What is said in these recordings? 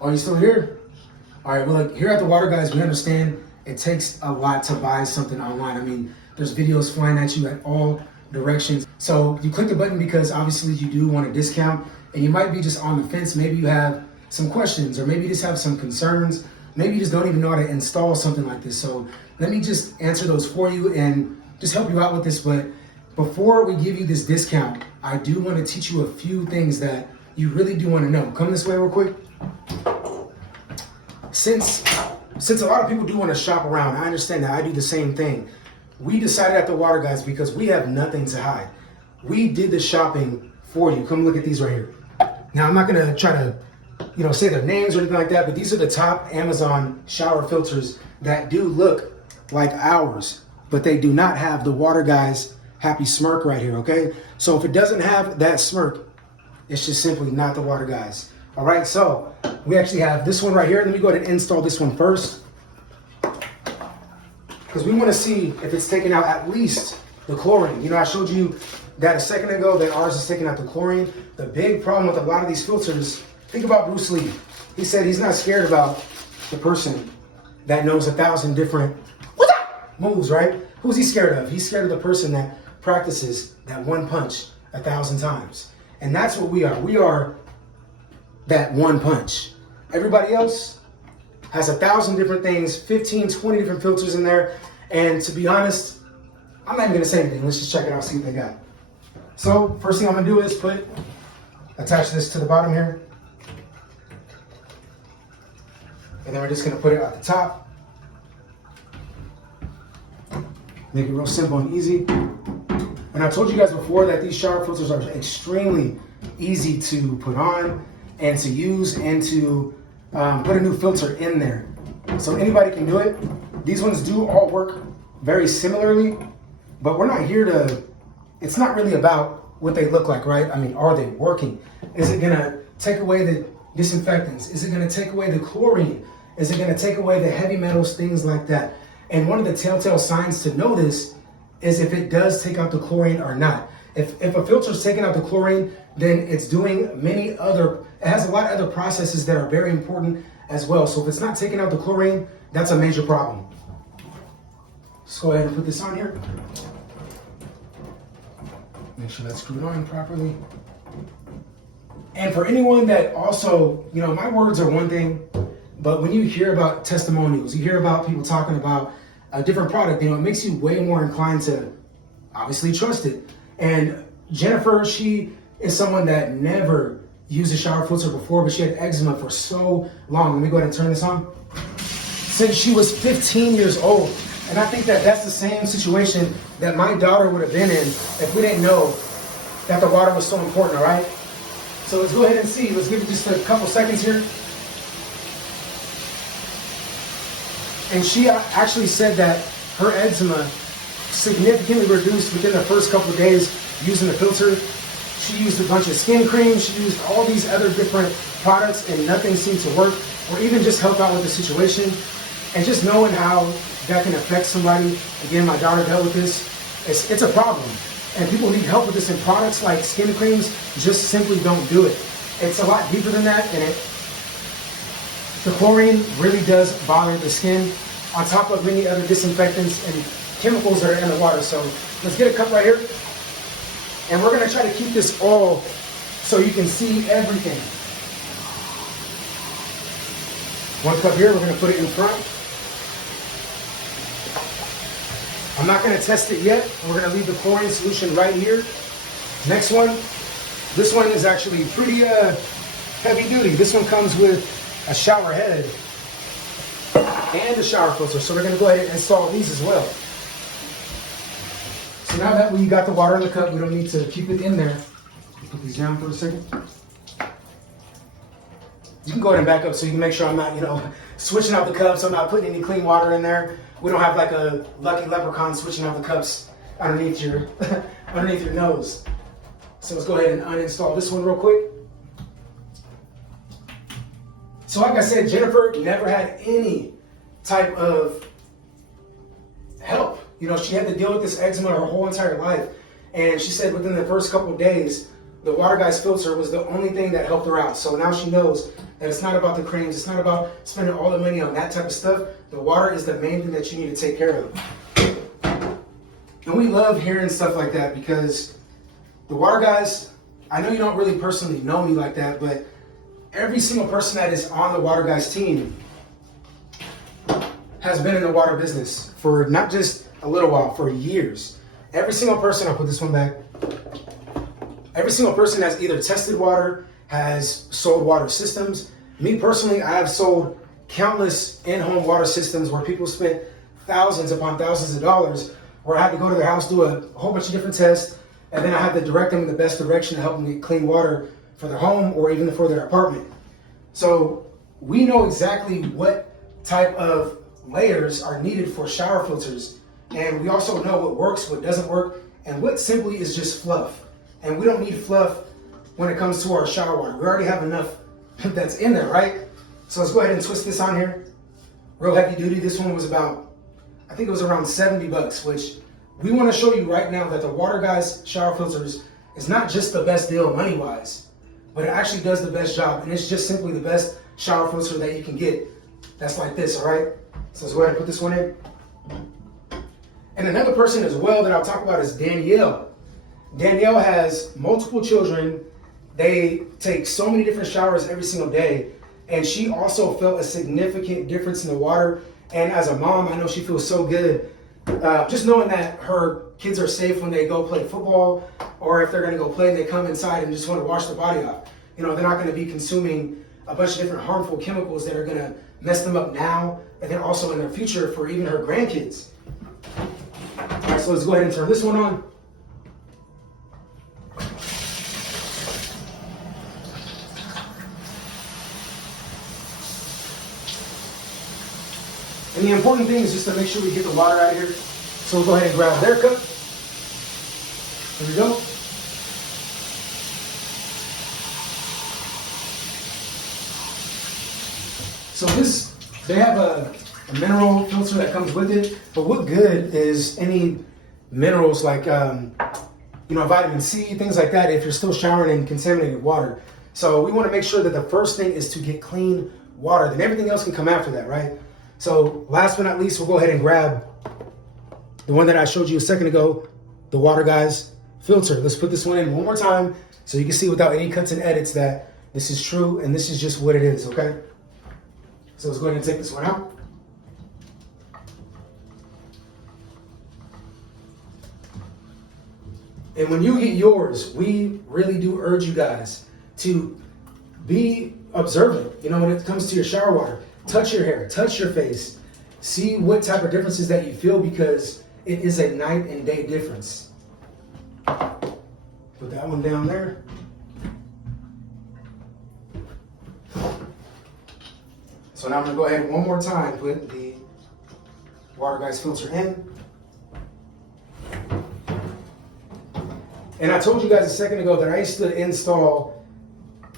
Oh, you still here? All right, well, like, here at the Water Guys, we understand it takes a lot to buy something online. I mean, there's videos flying at you at all directions. So you click the button because obviously you do want a discount, and you might be just on the fence. Maybe you have some questions, or maybe you just have some concerns. Maybe you just don't even know how to install something like this. So let me just answer those for you and just help you out with this. But before we give you this discount, I do want to teach you a few things that you really do want to know. Come this way real quick. Since a lot of people do want to shop around, I understand that. I do the same thing. We decided at the Water Guys because we have nothing to hide. We did the shopping for you. Come look at these right here. Now, I'm not going to try to, say their names or anything like that, but these are the top Amazon shower filters that do look like ours, but they do not have the Water Guys happy smirk right here, okay? So if it doesn't have that smirk, it's just simply not the Water Guys. All right, so we actually have this one right here. Let me go ahead and install this one first, because we want to see if it's taking out at least the chlorine. I showed you that a second ago that ours is taking out the chlorine. The big problem with a lot of these filters, think about Bruce Lee. He said he's not scared about the person that knows 1,000 different moves, right? Who's he scared of? He's scared of the person that practices that one punch 1,000 times. And that's what we are. We are that one punch. Everybody else has 1,000 different things, 15, 20 different filters in there. And to be honest, I'm not even gonna say anything. Let's just check it out, see what they got. So first thing I'm gonna do is attach this to the bottom here. And then we're just gonna put it at the top. Make it real simple and easy. And I told you guys before that these shower filters are extremely easy to put on and to use and to put a new filter in there. So anybody can do it. These ones do all work very similarly, but we're not here to, it's not really about what they look like, right? I mean, are they working? Is it gonna take away the disinfectants? Is it gonna take away the chlorine? Is it gonna take away the heavy metals, things like that? And one of the telltale signs to know this is if it does take out the chlorine or not. If a filter is taking out the chlorine, then it's doing it has a lot of other processes that are very important as well. So if it's not taking out the chlorine, that's a major problem. Let's go ahead and put this on here. Make sure that's screwed on properly. And for anyone that also, my words are one thing, but when you hear about testimonials, you hear about people talking about a different product, it makes you way more inclined to obviously trust it. And Jennifer, she is someone that never used a shower filter before, but she had eczema for so long. Let me go ahead and turn this on. Since she was 15 years old. And I think that that's the same situation that my daughter would have been in if we didn't know that the water was so important, all right? So let's go ahead and see. Let's give it just a couple seconds here. And she actually said that her eczema significantly reduced within the first couple of days using the filter. She used a bunch of skin cream. She used all these other different products and nothing seemed to work or even just help out with the situation. And just knowing how that can affect somebody. Again, my daughter dealt with this. It's a problem. And people need help with this, and products like skin creams just simply don't do it. It's a lot deeper than that, and the chlorine really does bother the skin on top of many other disinfectants and chemicals that are in the water. So let's get a cup right here. And we're gonna try to keep this all so you can see everything. One cup here, we're gonna put it in front. I'm not gonna test it yet. We're gonna leave the chlorine solution right here. Next one, this one is actually pretty heavy duty. This one comes with a shower head and a shower filter. So we're gonna go ahead and install these as well. So now that we got the water in the cup, we don't need to keep it in there. Put these down for a second. You can go ahead and back up so you can make sure I'm not, switching out the cups. I'm not putting any clean water in there. We don't have like a lucky leprechaun switching out the cups underneath your underneath your nose. So let's go ahead and uninstall this one real quick. So like I said, Jennifer never had any type of help. She had to deal with this eczema her whole entire life. And she said within the first couple of days, the Water Guys filter was the only thing that helped her out. So now she knows that it's not about the creams, it's not about spending all the money on that type of stuff. The water is the main thing that you need to take care of. And we love hearing stuff like that because the water guys, I know you don't really personally know me like that, but every single person that is on the water guys team has been in the water business for not just a little while, for years. Every single person, I'll put this one back. Every single person has either tested water, has sold water systems. Me personally, I have sold countless in-home water systems where people spent thousands upon thousands of dollars, where I had to go to their house, do a whole bunch of different tests, and then I had to direct them in the best direction to help them get clean water for their home or even for their apartment. So we know exactly what type of layers are needed for shower filters, and we also know what works, what doesn't work, and what simply is just fluff. And we don't need fluff when it comes to our shower water. We already have enough that's in there, right? So let's go ahead and twist this on here. Real heavy duty. This one was about, I think it was around 70 bucks, which we want to show you right now that the Water Guys shower filters is not just the best deal money-wise, but it actually does the best job. And it's just simply the best shower filter that you can get that's like this, all right? So let's go ahead and put this one in. And another person as well that I'll talk about is Danielle. Danielle has multiple children. They take so many different showers every single day. And she also felt a significant difference in the water. And as a mom, I know she feels so good. Just knowing that her kids are safe when they go play football, or if they're going to go play and they come inside and just want to wash their body off. You know, they're not going to be consuming a bunch of different harmful chemicals that are going to mess them up now and then also in their future for even her grandkids. All right, so let's go ahead and turn this one on. And the important thing is just to make sure we get the water out of here. So we'll go ahead and grab their cup. Here we go. So they have a mineral filter that comes with it. But what good is any minerals like, vitamin C, things like that, if you're still showering in contaminated water? So we want to make sure that the first thing is to get clean water. Then everything else can come after that, right? So last but not least, we'll go ahead and grab the one that I showed you a second ago, the Water Guys filter. Let's put this one in one more time so you can see without any cuts and edits that this is true and this is just what it is, okay? So let's go ahead and take this one out. And when you get yours, we really do urge you guys to be observant, when it comes to your shower water. Touch your hair, touch your face, see what type of differences that you feel, because it is a night and day difference. Put that one down there. So now I'm gonna go ahead one more time, put the Water Guys filter in. And I told you guys a second ago that I used to install,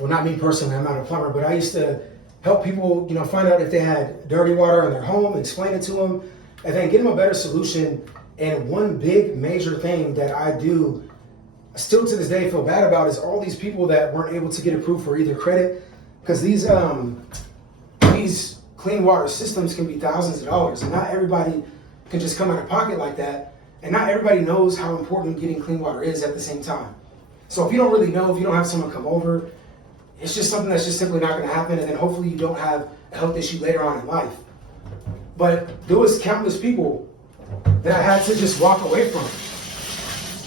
well, not me personally, I'm not a plumber, but I used to help people, find out if they had dirty water in their home, explain it to them, and then get them a better solution. And one big major thing that I do, still to this day feel bad about, is all these people that weren't able to get approved for either credit, because these clean water systems can be thousands of dollars, and not everybody can just come out of pocket like that, and not everybody knows how important getting clean water is at the same time. So if you don't really know, if you don't have someone come over, it's just something that's just simply not going to happen, and then hopefully you don't have a health issue later on in life. But there was countless people that I had to just walk away from.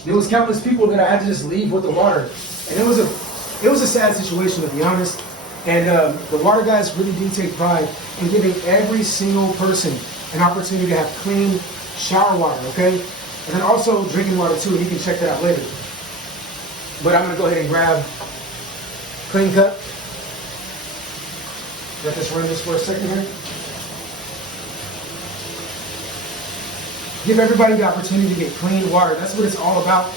There was countless people that I had to just leave with the water, and it was a sad situation, to be honest. And the Water Guys really do take pride in giving every single person an opportunity to have clean shower water, okay? And then also drinking water too, and you can check that out later. But I'm going to go ahead and grab clean cup. Let this run just for a second here. Give everybody the opportunity to get clean water. That's what it's all about.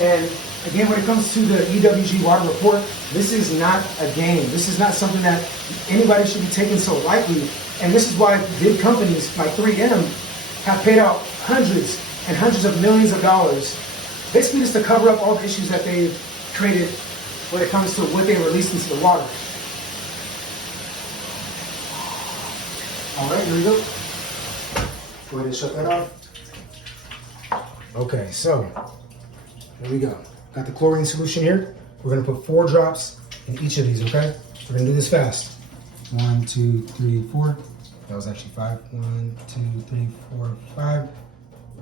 And again, when it comes to the EWG water report, this is not a game. This is not something that anybody should be taking so lightly. And this is why big companies like 3M have paid out hundreds and hundreds of millions of dollars, basically just to cover up all the issues that they've created when it comes to what they release into the water. All right, here we go. Go ahead and shut that off. Okay, so here we go. Got the chlorine solution here. We're gonna put 4 drops in each of these, okay? We're gonna do this fast. 1, 2, 3, 4. That was actually 5. 1, 2, 3, 4, 5.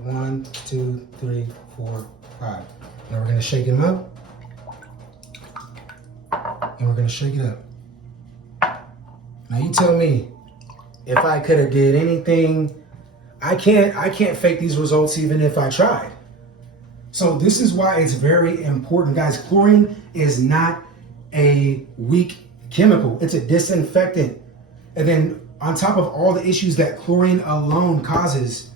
1, 2, 3, 4, 5. Now we're gonna shake them up. And we're gonna shake it up. Now you tell me if I could have did anything. I can't fake these results even if I tried. So this is why it's very important, guys. Chlorine is not a weak chemical. It's a disinfectant. And then on top of all the issues that chlorine alone causes,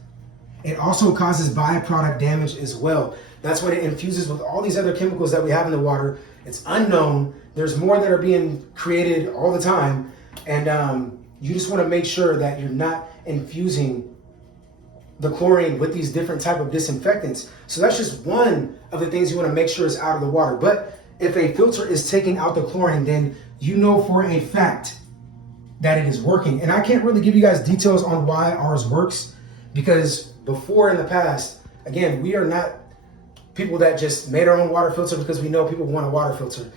it also causes byproduct damage as well. That's what it infuses with all these other chemicals that we have in the water. It's unknown. There's more that are being created all the time. And you just want to make sure that you're not infusing the chlorine with these different type of disinfectants. So that's just one of the things you want to make sure is out of the water. But if a filter is taking out the chlorine, then you know for a fact that it is working. And I can't really give you guys details on why ours works, because before in the past, again, we are not people that just made our own water filter because we know people want a water filter.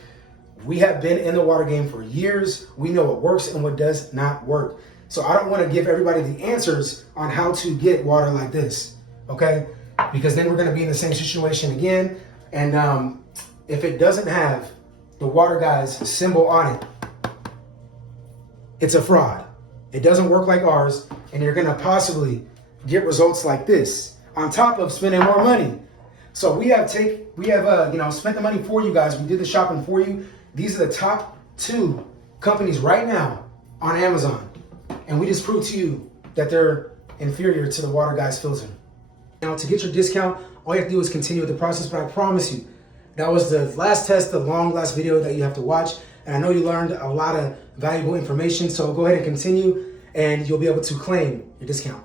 We have been in the water game for years. We know what works and what does not work. So I don't want to give everybody the answers on how to get water like this, okay? Because then we're going to be in the same situation again. And if it doesn't have the water guy's symbol on it, it's a fraud. It doesn't work like ours, and you're going to possibly get results like this on top of spending more money. So we have spent the money for you guys. We did the shopping for you. These are the top 2 companies right now on Amazon. And we just proved to you that they're inferior to the water guy's filter. Now, to get your discount, all you have to do is continue with the process, but I promise you, that was the last test, the last video that you have to watch. And I know you learned a lot of valuable information, so go ahead and continue, and you'll be able to claim your discount.